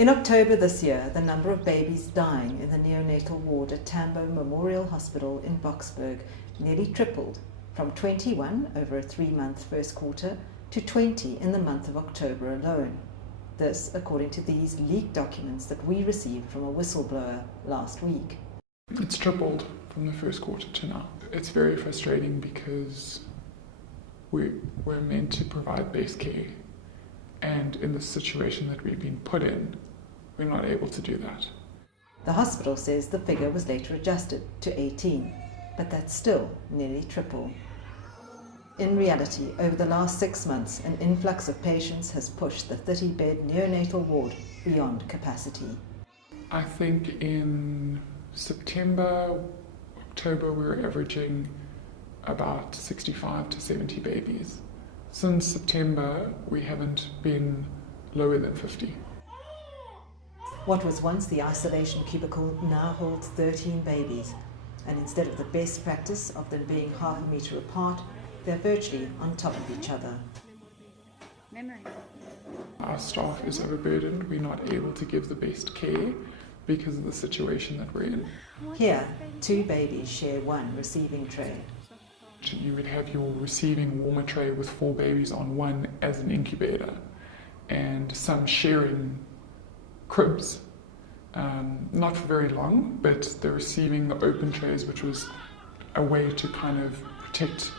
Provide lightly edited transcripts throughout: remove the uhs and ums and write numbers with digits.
In October this year, the number of babies dying in the neonatal ward at Tambo Memorial Hospital in Boksburg nearly tripled, from 21 over a 3-month first quarter to 20 in the month of October alone. This, according to these leaked documents that we received from a whistleblower last week. It's tripled from the first quarter to now. It's very frustrating because we're meant to provide base care, and in the situation that we've been put in, we're not able to do that. The hospital says the figure was later adjusted to 18, but that's still nearly triple. In reality, over the last 6 months, an influx of patients has pushed the 30-bed neonatal ward beyond capacity. I think in September, October, we were averaging about 65 to 70 babies. Since September, we haven't been lower than 50. What was once the isolation cubicle now holds 13 babies, and instead of the best practice of them being half a metre apart, they're virtually on top of each other. Our staff is overburdened. We're not able to give the best care because of the situation that we're in. Here, 2 babies share one receiving tray. You would have your receiving warmer tray with 4 babies on one as an incubator, and some sharing cribs. Not for very long, but they're receiving the open trays, which was a way to kind of protect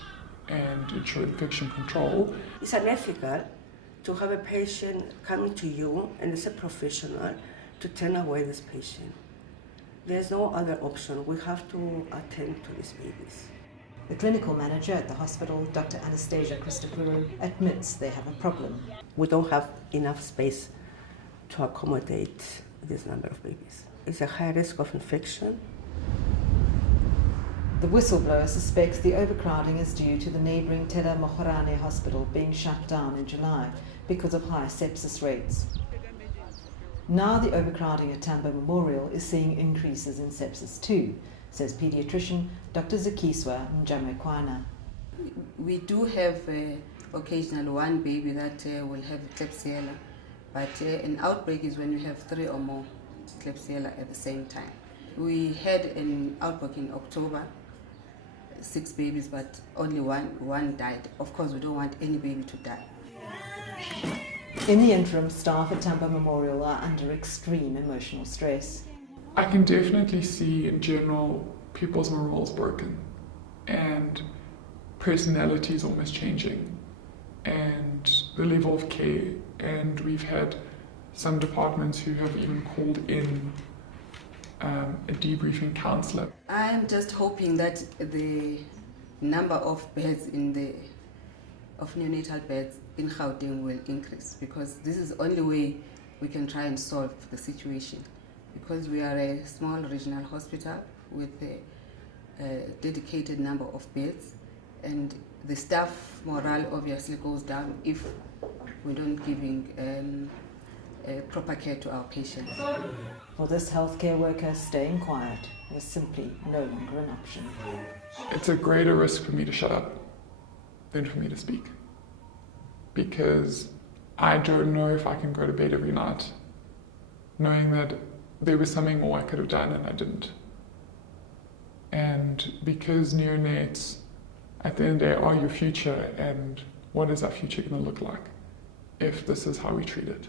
and ensure infection control. It's unethical to have a patient coming to you and as a professional to turn away this patient. There's no other option. We have to attend to these babies. The clinical manager at the hospital, Dr. Anastasia Christoforou, admits they have a problem. We don't have enough space to accommodate this number of babies. It's a high risk of infection. The whistleblower suspects the overcrowding is due to the neighbouring Tela Mochorane hospital being shut down in July because of high sepsis rates. Now the overcrowding at Tambo Memorial is seeing increases in sepsis too, says paediatrician Dr. Zakiswa Njamekwana. We do have occasionally one baby that will have Klebsiella, but an outbreak is when you have 3 or more Klebsiella at the same time. We had an outbreak in October, 6 babies, but only one died. Of course, we don't want any baby to die. In the interim, staff at Tambo Memorial are under extreme emotional stress. I can definitely see in general people's morals broken and personalities almost changing and the level of care, and we've had some departments who have even called in a debriefing counsellor. I'm just hoping that the number of beds of neonatal beds in Gauteng will increase, because this is the only way we can try and solve the situation, because we are a small regional hospital with a dedicated number of beds, and the staff morale obviously goes down if we don't giving proper care to our patients. For this healthcare worker, staying quiet was simply no longer an option. It's a greater risk for me to shut up than for me to speak, because I don't know if I can go to bed every night knowing that there was something more I could have done and I didn't. And because neonates, at the end of the day, are your future, and what is our future going to look like if this is how we treat it?